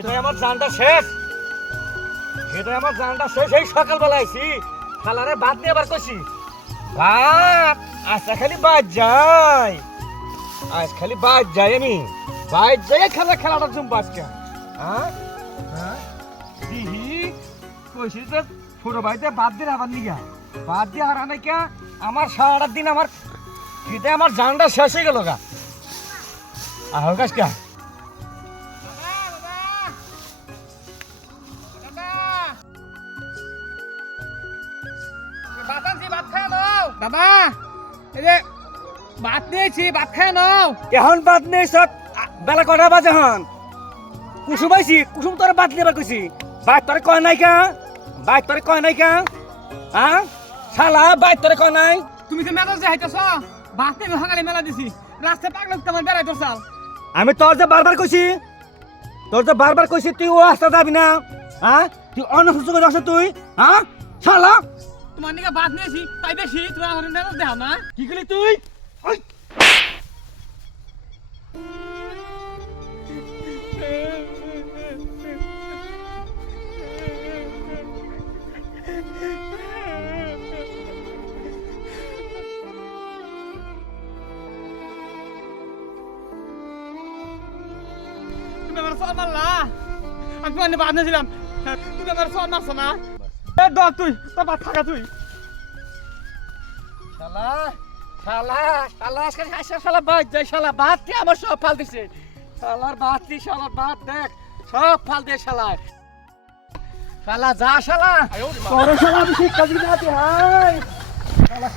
এটাই আমার জানটা শেষ। এটাই আমার জানটা শেষ। এই সকালবেলা আইছি খালারে ভাত নিয়ে আবার কইছি ভাত আচ্ছা খালি বাদ যাই, আজ খালি বাদ যাই, আমি বাদ যাই খেলাটা জুম আজকে। হ্যাঁ হ্যাঁ দিহি কইছি যে ছোট ভাইতে বাদ দিয়ে আবার নিগা বাদ দিয়ে আর আনে কে আমার সারাটা দিন আমার খিদে আমার জানটা শেষ হয়ে গেল গা। আহ গাছ কে বাবা এই যে ভাত নিয়েছি, ভাত খায় নাও। এখন বাদ নেই সব বেলা কটা বাজে হন কুসুম আইছি কুসুম তোর বাদ নেবার কইছি বাইর তোরে কয় নাই কা বাইর তোরে কয় নাই কা হ্যাঁ শালা বাইর তোরে কয় নাই। তুমি যে মেলা যে হাইতেছ ভাত নিয়ে সকালে মেলা দিছি, রাস্তায় পাগল তোমার বেড়াই তোর চাল। আমি তোর যে বারবার কইছি তুই ও রাস্তা যাবি না, হ্যাঁ তুই অন্য সুযোগ যাস তুই, হ্যাঁ শালা তোমার নিকে ভাত নিয়েছি তাই বেশি তুমি আমার মেলা দেও না। কি করলি তুই? ওই! তুমি আমার সব মারলা, আমি তোমার নিয়ে ভাত নিয়েছিলাম, তুমি আমার সব মারছো না। দর তুই তোর ভাত থাকা তুই। শালা শালা শালা আজকে শালা বাদ যাই, শালা বাদ দিয়ে আমার সব ফাল দিছে, শালার বাদ দি শালার বাদ দেখ সব ফাল দিয়ে শালা শালা যা শালা তোর শালা আমি শিক্ষা দিতে হাই শালা